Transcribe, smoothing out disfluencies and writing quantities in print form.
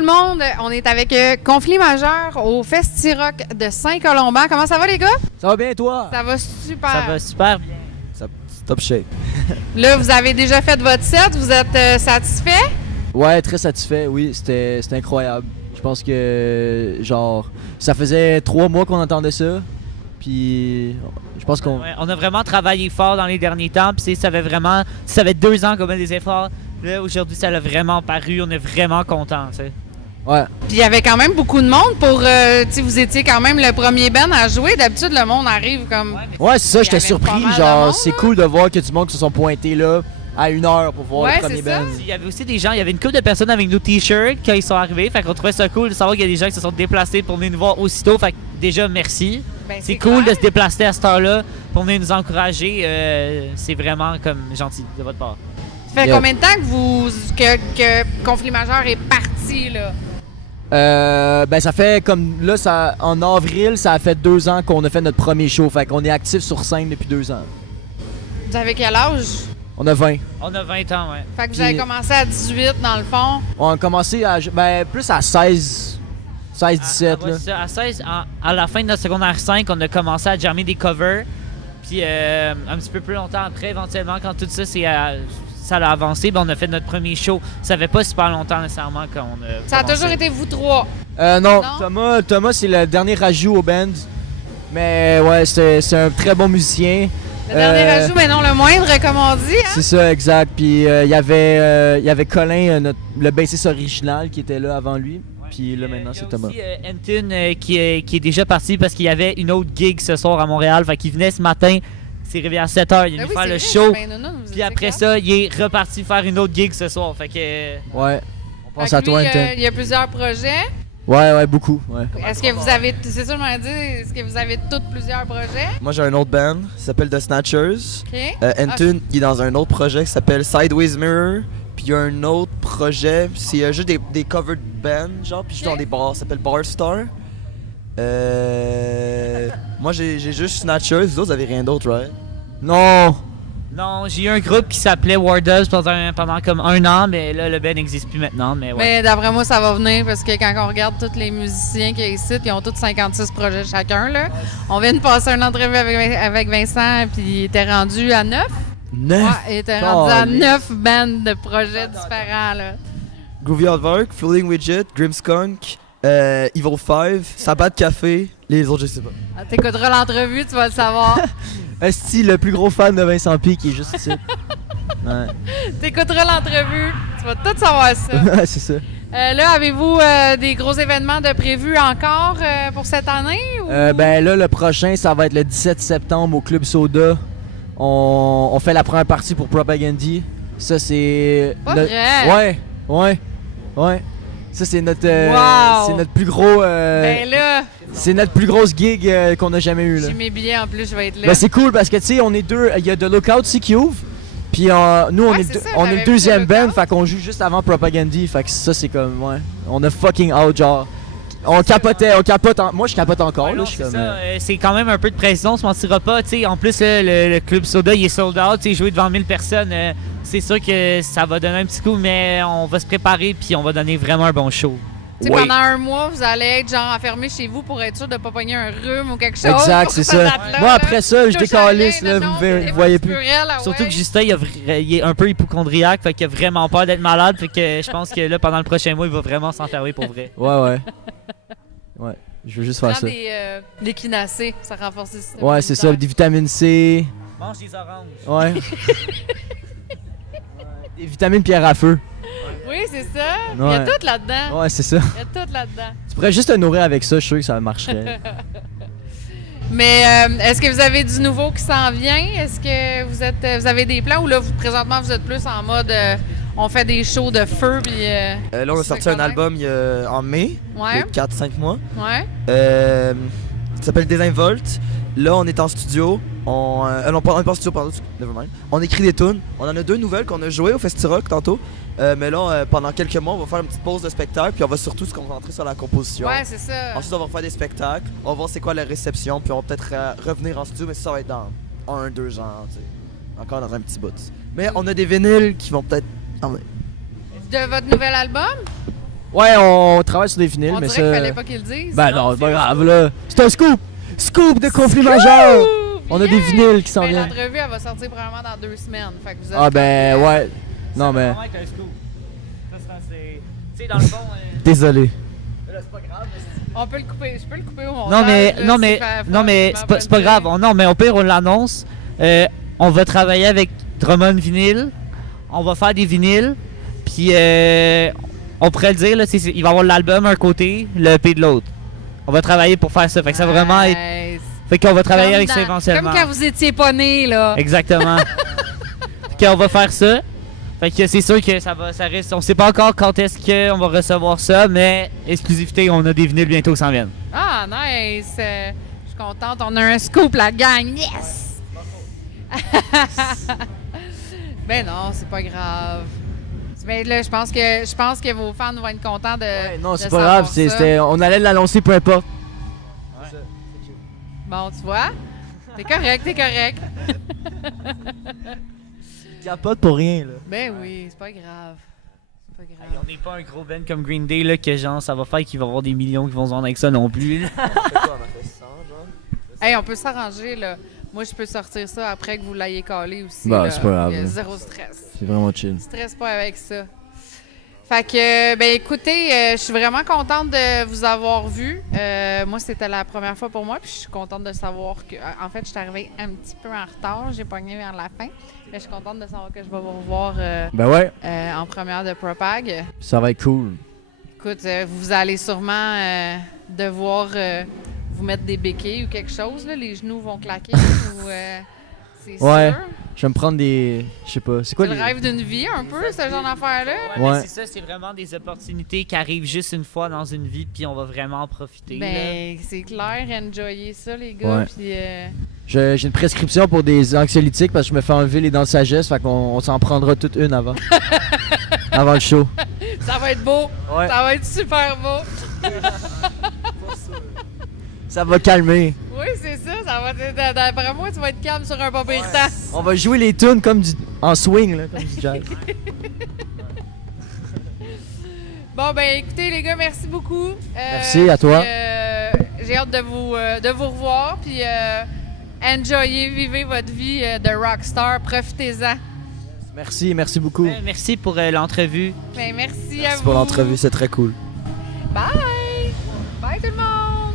tout le monde. On est avec Conflit majeur au Festi-Rock de Saint-Colomban. Comment ça va, les gars? Ça va bien, toi? Ça va super. Ça va super bien. C'est top shape. Là, vous avez déjà fait votre set. Vous êtes satisfait? Ouais, très satisfait. Oui, c'était incroyable. Je pense que, genre, ça faisait 3 mois qu'on entendait ça. Puis, je pense qu'on... Ouais, on a vraiment travaillé fort dans les derniers temps. Puis ça fait 2 ans qu'on met des efforts. Là, aujourd'hui, ça a vraiment paru. On est vraiment contents, tu sais. Ouais. Puis il y avait quand même beaucoup de monde pour... tu sais, vous étiez quand même le premier band à jouer. D'habitude, le monde arrive comme... Ouais, c'est ça, Il y j'étais avait pas surpris. mal de Genre, monde, c'est là. cool de voir que du monde qui se sont pointés là à 1 heure pour voir Ouais, le premier c'est ça. band. Il y avait aussi des gens, il y avait une couple de personnes avec nos t-shirts quand ils sont arrivés. Fait qu'on trouvait ça cool de savoir qu'il y a des gens qui se sont déplacés pour venir nous voir aussitôt. Fait que déjà, merci. Ben, C'est cool clair. de se déplacer à cette heure-là pour venir nous encourager. C'est vraiment comme gentil de votre part. Ça fait Yeah. combien de temps que Conflit majeur est parti, là? Ben ça fait comme là, en avril, ça a fait 2 ans qu'on a fait notre premier show. Fait qu'on est actif sur scène depuis 2 ans. Vous avez quel âge? On a 20. On a 20 ans, ouais. Fait que vous Puis- avez commencé à 18, dans le fond. On a commencé plus à 16, 17 ouais, là. c'est ça. À 16, à la fin de notre secondaire 5, on a commencé à jammer des covers. Puis un petit peu plus longtemps après, éventuellement, quand tout ça, ça a avancé, ben, on a fait notre premier show. Ça fait pas super longtemps nécessairement qu'on a Ça a commencé. toujours été vous trois. Non, Non? Thomas c'est le dernier rajout au band. Mais ouais, c'est un très bon musicien. Le dernier ajout, mais non le moindre, comme on dit. Hein? C'est ça, exact. Puis il y avait Colin, le bassiste original qui était là avant lui. Puis là maintenant c'est Thomas. Il y a aussi Anton qui est déjà parti parce qu'il y avait une autre gig ce soir à Montréal. Fait qu'il venait ce matin, il s'est réveillé à 7h, il est Ben venu oui, faire c'est le vrai, show. ben, non, vous Puis étiez après quatre. ça, il est reparti faire une autre gig ce soir. Fait que Ouais. On pense Fait à que toi, lui, Anton. il y a plusieurs projets. Ouais, beaucoup. Ouais. Est-ce que vous avez, c'est ça, je m'en dis, est-ce que vous avez tous plusieurs projets? Moi, j'ai un autre band qui s'appelle The Snatchers. OK. Anton, il est dans un autre projet qui s'appelle Sideways Mirror. Puis il y a un autre projet, c'est juste des covered bands, genre, puis je suis dans des bars, ça s'appelle Bar Star. Moi, j'ai juste Snatchers, vous autres, vous avez rien d'autre, right? Non! non, j'ai eu un groupe qui s'appelait War Doves pendant comme 1 an, mais là, le band n'existe plus maintenant. Mais ouais. Mais d'après moi, ça va venir parce que quand on regarde tous les musiciens qui ici, ils ont tous 56 projets chacun. Là. On vient de passer une entrevue avec Vincent, puis il était rendu à 9. 9! Ouais, il était rendu à Caliste. 9 bandes de projets différents. Là. Groovy Hardwork, Fooling Widget, Grimskunk, Evil 5, Sabbath Café, les autres, je sais pas. Ah, t'écouteras l'entrevue, tu vas le savoir. Esti, le plus gros fan de Vincent P qui est juste ici. Ouais. T'écouteras l'entrevue, tu vas tout savoir ça. Ouais, c'est ça. Là, avez-vous des gros événements de prévus encore pour cette année? Ou... Ben là, le prochain, ça va être le 17 septembre au Club Soda. On fait la première partie pour Propagandy. Ça, c'est... Pas vrai? Ouais. Ça, c'est notre, Wow! c'est notre plus gros... Ben là, c'est notre plus grosse gig qu'on a jamais eu là. j'ai mes billets en plus, je vais être là. Ben c'est cool parce que tu sais, on est deux. Il y a The Lookout aussi qui ouvre. Puis nous, on Ouais, est, c'est ça, on est j'avais le vu deuxième The band, Lookout. fait qu'on joue juste avant Propagandy. Fait que ça, c'est comme, ouais. On a fucking out, genre. On capote. Moi, je capote encore, Ouais, là. non, Je suis c'est comme. ça, c'est quand même un peu de pression, on se mentira pas. T'sais, en plus, le Club Soda, il est sold out. Jouer devant 1000 personnes, c'est sûr que ça va donner un petit coup, mais on va se préparer puis on va donner vraiment un bon show. Tu sais, Ouais. pendant 1 mois, vous allez être genre enfermé chez vous pour être sûr de ne pas pogner un rhume ou quelque chose. Exact, pour c'est cette ça. date-là, Moi, là. après ça, je Touche à décalisse, rien, là. non, Vous des voyez fois, plus. purel, ah Surtout ouais. que Justin, il est un peu hypochondriaque, fait qu'il a vraiment peur d'être malade. Fait que je pense que là, pendant le prochain mois, il va vraiment s'enfermer pour vrai. Ouais. Ouais. Je veux juste faire Prends ça. des quinacées, ça renforce le système Ouais, c'est ça. immunitaire. Des vitamines C. Mange des oranges. Ouais. Des vitamines pierre à feu. Oui, c'est ça. Il y a Ouais. tout là-dedans. Ouais, c'est ça. Il y a tout là-dedans. Tu pourrais juste te nourrir avec ça, je suis sûr que ça marcherait. Mais est-ce que vous avez du nouveau qui s'en vient? Est-ce que vous avez des plans ou là, présentement, vous êtes plus en mode on fait des shows de feu puis... Là, on a se sorti fait un connaître? album en mai, Ouais, il y a 4-5 mois. ouais. Ça s'appelle Désinvolte. Là, on est en studio. On est pas en studio, pardon. Nevermind. On écrit des tunes. On en a 2 nouvelles qu'on a jouées au Festi-Rock tantôt. Mais là, pendant quelques mois, on va faire une petite pause de spectacle. Puis on va surtout se concentrer sur la composition. Ouais, c'est ça. Ensuite, on va faire des spectacles. On va voir c'est quoi la réception. Puis on va peut-être revenir en studio. Mais ça va être dans 1-2 ans. Tu sais. Encore dans un petit bout. Mais on a des vinyles qui vont peut-être. De votre nouvel album? Ouais, on travaille sur des vinyles, On mais dirait ça. qu'il fallait pas qu'ils le disent. Ben non, c'est pas grave là. C'est un scoop! Scoop de conflit majeur! On a des vinyles qui s'en Ben, viennent. l'entrevue, elle va sortir probablement dans 2 semaines. Fait que vous êtes Ah ben comme, ouais. Non mais. Ça, c'est un scoop. Ça sera, c'est... Tu sais, dans le fond... Désolé. On peut le couper. Je peux le couper au montage. Non mais, là, non s'il mais, fait non mais, absolument c'est pas le grave. dire. Non mais au pire on l'annonce. On va travailler avec Drummond Vinyl. On va faire des vinyles. Puis on pourrait le dire là, il va y avoir l'album un côté, le EP de l'autre. On va travailler pour faire ça. Fait que ça va vraiment être. Nice. Fait qu'on va travailler Comme avec ça dans- éventuellement. Comme quand vous étiez pas nés, là. Exactement. Fait qu'on va faire ça. Fait que c'est sûr que ça risque. On sait pas encore quand est-ce qu'on va recevoir ça, mais exclusivité, on a des vinyles bientôt qui s'en viennent. Ah, nice. Je suis contente. On a un scoop, la gang. Yes! Ben non, c'est pas grave. Mais là, je pense que vos fans vont être contents de. Ouais, non, c'est de pas savoir grave. ça. On allait l'annoncer peu importe. Bon, tu vois? T'es correct, t'es correct. Capote pour rien là. Ben oui, c'est pas grave. C'est pas grave. On n'est pas un gros band comme Green Day là, que genre ça va faire qu'il va y avoir des millions qui vont se vendre avec ça non plus. Hey, on peut s'arranger, là. Moi, je peux sortir ça après que vous l'ayez collé aussi. Bah, là. c'est pas grave. Il y a zéro stress. C'est vraiment chill. Stresse pas avec ça. Fait que, ben écoutez, je suis vraiment contente de vous avoir vu. Moi, c'était la première fois pour moi, puis je suis contente de savoir que, en fait, je suis arrivée un petit peu en retard. J'ai pogné vers la fin, mais je suis contente de savoir que je vais vous revoir Ben ouais, en première de Propag. ça va être cool. Écoute, vous allez sûrement devoir vous mettre des béquilles ou quelque chose. Là. Les genoux vont claquer. Ou, c'est Ouais. sûr. Je vais me prendre des. Je sais pas. C'est quoi C'est les. le rêve d'une vie, un peu, ce genre d'affaire-là. Ouais, Ouais. mais c'est ça, c'est vraiment des opportunités qui arrivent juste une fois dans une vie, puis on va vraiment en profiter. là. Ben, c'est clair, enjoyez ça, les gars. Ouais. Puis, J'ai une prescription pour des anxiolytiques parce que je me fais enlever les dents de sagesse. Fait qu'on s'en prendra toute une avant. Avant le show. ça va être beau. Ouais. Ça va être super beau. Ça va calmer. Oui, c'est ça. Ça va être, d'après moi, tu vas être calme sur un pas pire temps. On va jouer les tunes comme en swing, là, comme du jazz. Bon, ben, écoutez, les gars, merci beaucoup. Merci à toi. Puis, j'ai hâte de vous revoir. Puis, enjoyez, vivez votre vie de rockstar. Profitez-en. Merci beaucoup. Merci pour l'entrevue. Ben, merci à Merci vous. pour l'entrevue, c'est très cool. Bye! Bye tout le monde!